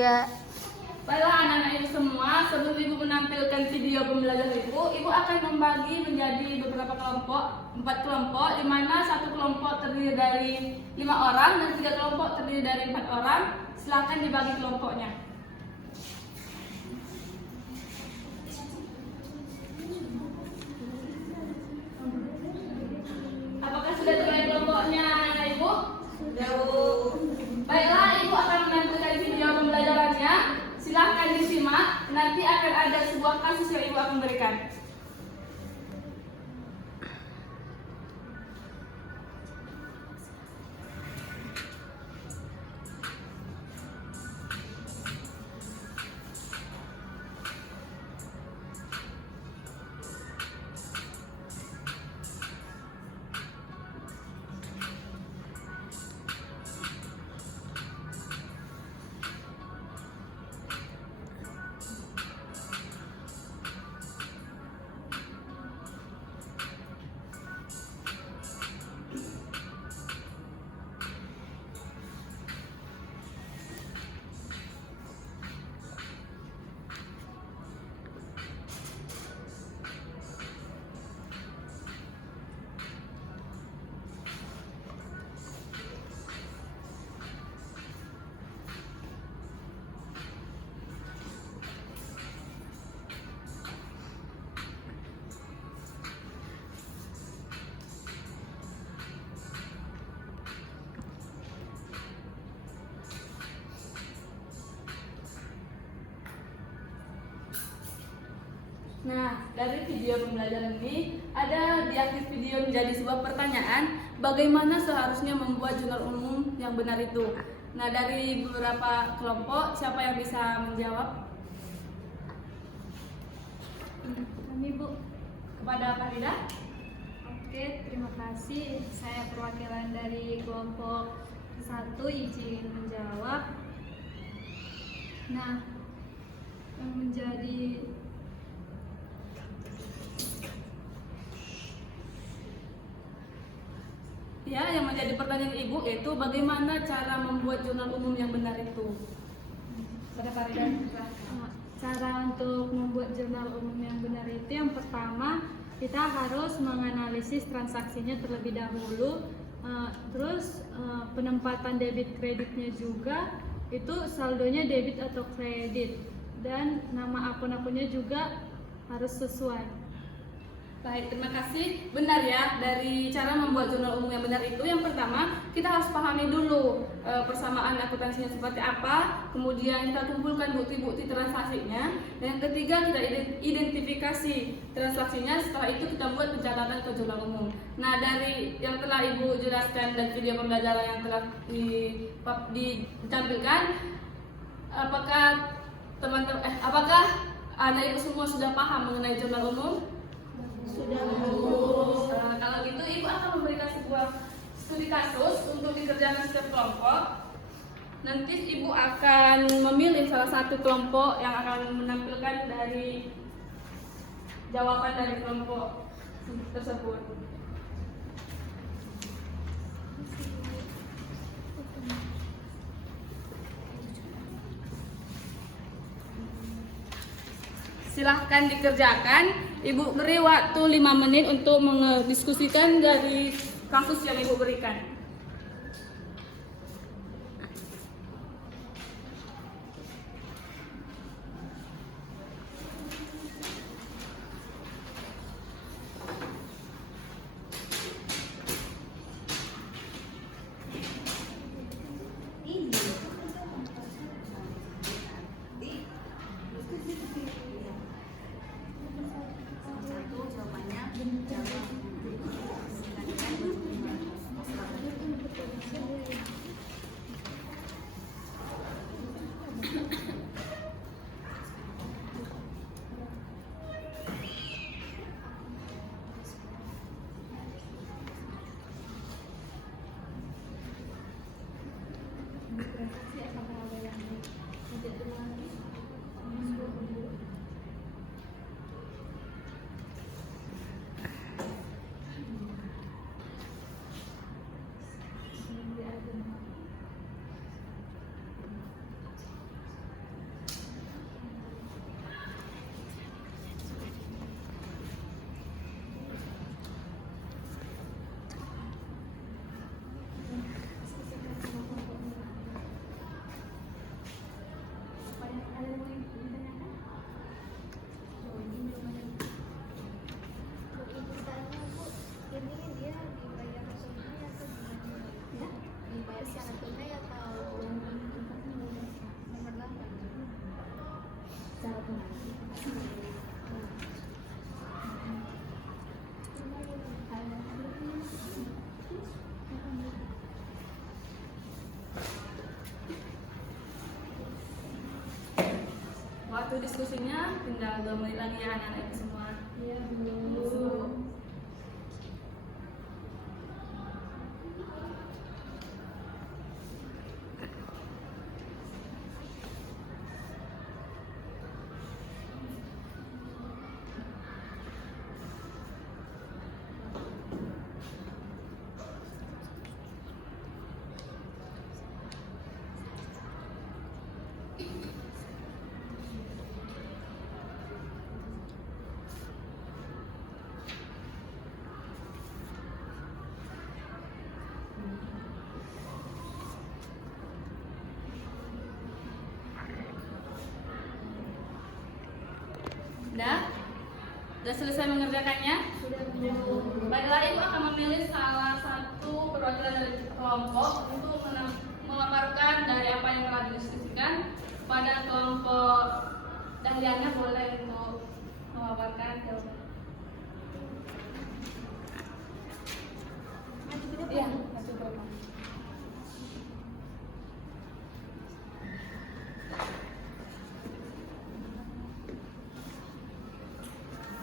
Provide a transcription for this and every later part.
Ya. Baiklah anak-anak ibu semua, sebelum ibu menampilkan video pembelajaran ibu akan membagi menjadi beberapa kelompok, 4 kelompok, di mana satu kelompok terdiri dari 5 orang dan 3 kelompok terdiri dari 4 orang. Silakan dibagi kelompoknya. Apakah sudah terlihat kelompoknya anak ibu? Sudah, Bu. Baiklah, ibu akan menampilkan video pembelajarannya. Silahkan disimak, nanti akan ada sebuah kasus yang ibu akan berikan. Nah, dari video pembelajaran ini ada di akhir video menjadi sebuah pertanyaan, bagaimana seharusnya membuat jurnal umum yang benar itu. Nah, dari beberapa kelompok, siapa yang bisa menjawab? Kami, Bu. Kepada Farida? Oke, terima kasih. Saya perwakilan dari kelompok 1 izin menjawab. Nah, yang menjadi Ya, yang menjadi pertanyaan ibu itu bagaimana cara membuat jurnal umum yang benar itu. Pada Farida, silahkan. cara untuk membuat jurnal umum yang benar itu, yang pertama kita harus menganalisis transaksinya terlebih dahulu. Terus penempatan debit kreditnya juga, itu saldonya debit atau kredit, dan nama akun-akunnya juga harus sesuai. Baik, terima kasih. Benar ya, dari cara membuat jurnal umum yang benar itu, yang pertama kita harus pahami dulu persamaan akuntansinya seperti apa, kemudian kita kumpulkan bukti-bukti transaksinya, dan yang ketiga kita identifikasi transaksinya. Setelah itu kita buat pencatatan ke jurnal umum. Nah, dari yang telah ibu jelaskan dan video pembelajaran yang telah ditampilkan, apakah apakah anak ibu semua sudah paham mengenai jurnal umum? Sudah. Kalau gitu ibu akan memberikan sebuah studi kasus untuk dikerjakan setiap kelompok. Nanti ibu akan memilih salah satu kelompok yang akan menampilkan dari jawaban dari kelompok tersebut. Silahkan dikerjakan. Ibu beri waktu 5 menit untuk mendiskusikan dari kasus yang ibu berikan. Waktu diskusinya tinggal 2 menit lagi ya anak-anak ibu semua. Iya, Bu. Sudah selesai mengerjakannya? Sudah, Bu. Baiklah, ibu akan memilih salah satu perwakilan dari kelompok untuk memaparkan dari apa yang telah didiskusikan pada kelompok dahlianya. Boleh untuk memaparkan ke iya, maju ke depan.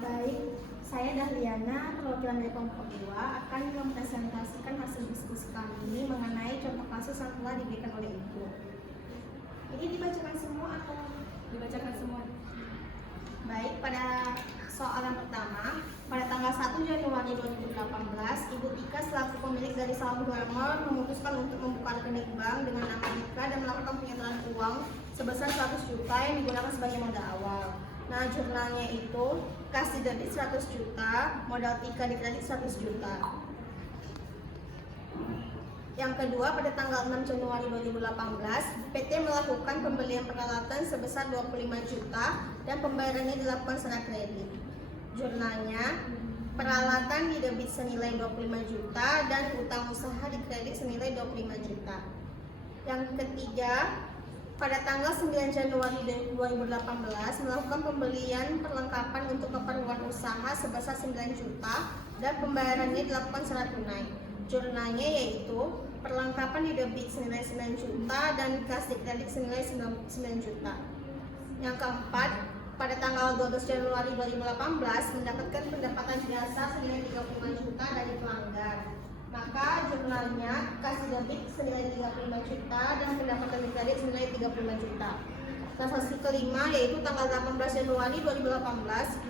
Baik, saya Dahliana, perwakilan dari kelompok 2 akan mempresentasikan hasil diskusi kami ini mengenai contoh kasus yang telah diberikan oleh Ibu. Ini dibacakan semua atau? Dibacakan semua. Baik, pada soal yang pertama, pada tanggal 1 Januari 2018, Ibu Tika selaku pemilik dari Salam Glamour memutuskan untuk membuka rekening bank dengan nama Tika dan melakukan penyaluran uang sebesar 100 juta yang digunakan sebagai modal awal. Nah, jurnalnya itu kas di debit 100 juta, modal Tika di kredit 100 juta. Yang kedua, pada tanggal 6 Januari 2018, PT melakukan pembelian peralatan sebesar 25 juta dan pembayarannya dilakukan secara kredit. Jurnalnya, peralatan di debit senilai 25 juta dan utang usaha di kredit senilai 25 juta. Yang ketiga, pada tanggal 9 Januari 2018 melakukan pembelian perlengkapan untuk keperluan usaha sebesar 9 juta dan pembayarannya dilakukan secara tunai. Jurnalnya yaitu perlengkapan di debit senilai 9 juta dan kas di kredit senilai 9 juta. Yang keempat, pada tanggal 12 Januari 2018 mendapatkan pendapatan jasa senilai 35 juta dari pelanggan. Maka jurnalnya kas debit senilai 35 juta dan pendapatan di kredit senilai 35 juta. Transaksi kelima yaitu tanggal 18 Januari 2018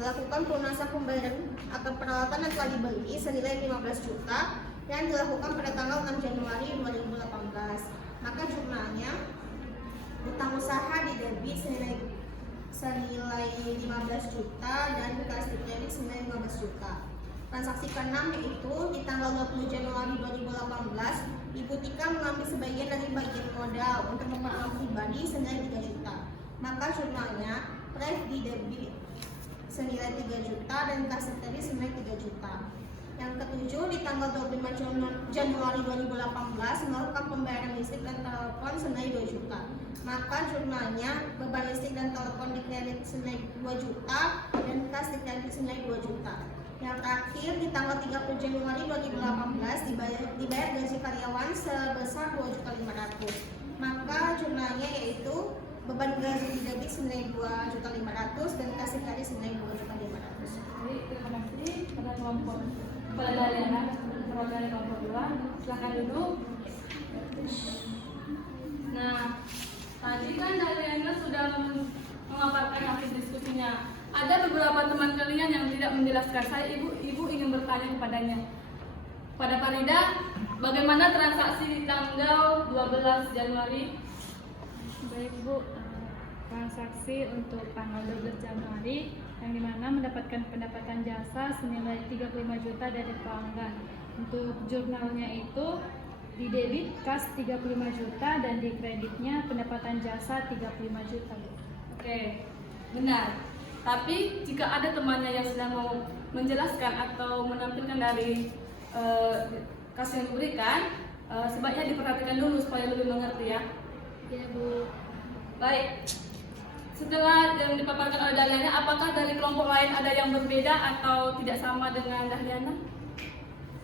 dilakukan pelunasan pembayaran atau peralatan yang telah dibeli senilai 15 juta yang dilakukan pada tanggal 6 Januari 2018. Maka jurnalnya utang usaha di debit senilai 15 juta dan kas di kredit senilai 15 juta. Transaksi ke-6 yaitu di tanggal 20 Januari 2018, Ibu Tika mengambil sebagian dari bagian modal untuk keperluan pribadi senilai 3 juta. Maka jurnalnya price di debit senilai 3 juta dan kas kredit senilai 3 juta. Yang ketujuh, di tanggal 25 Januari 2018 melakukan pembayaran listrik dan telepon senilai 2 juta. Maka jurnalnya beban listrik dan telepon di kredit senilai 2 juta dan kas di kredit senilai 2 juta. Yang terakhir, di tanggal 30 Januari 2018 dibayar gaji karyawan sebesar 2.500.000. Maka jurnalnya yaitu beban gaji di debit senilai 2.500.000 dan kas di kredit senilai 2.500.000. Jadi terima kasih pada kelompok pada Dahliana, perwakilan kelompok 2. Silakan duduk. Nah, tadi kan Dahliana sudah memaparkan hasil diskusinya. Ada beberapa teman kalian yang tidak menjelaskan. Saya ibu ingin bertanya kepadanya. Pada Farida, bagaimana transaksi di tanggal 12 Januari? Baik, Bu. Transaksi untuk tanggal 12 Januari yang dimana mendapatkan pendapatan jasa senilai 35 juta dari pelanggan. Untuk jurnalnya itu di debit kas 35 juta dan di kreditnya pendapatan jasa 35 juta. Oke, benar. Tapi jika ada temannya yang sedang mau menjelaskan atau menampilkan dari kasus yang diberikan, sebaiknya diperhatikan dulu supaya lebih mengerti ya. Ya, Bu. Baik, setelah yang dipaparkan oleh Dahliana, apakah dari kelompok lain ada yang berbeda atau tidak sama dengan Dahliana?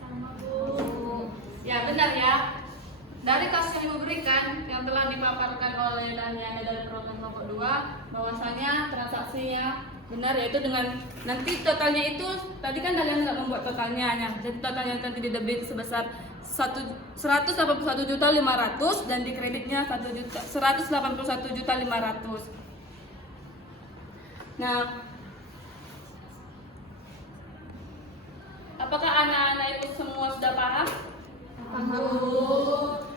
Sama Bu. Ya benar ya. Dari kasus yang Ibu berikan yang telah dipaparkan oleh Dahliana dari perwakilan kelompok 2, bahwasanya transaksinya benar, yaitu dengan nanti totalnya itu tadi kan Dahliana nggak membuat totalnya ya. Jadi totalnya nanti di debit sebesar 181.500.000 dan di kreditnya 181.500.000. Nah, apakah anak-anak ibu semua sudah paham?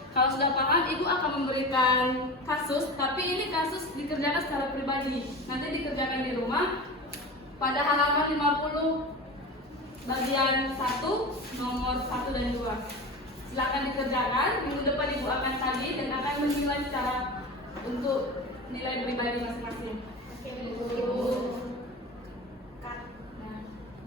Kalau sudah paham, ibu akan memberikan kasus, tapi ini kasus dikerjakan secara pribadi. Nanti dikerjakan di rumah pada halaman 50 bagian 1 nomor 1 dan 2. Silakan dikerjakan. Minggu depan ibu akan tagih dan akan menilai secara untuk nilai pribadi masing-masing.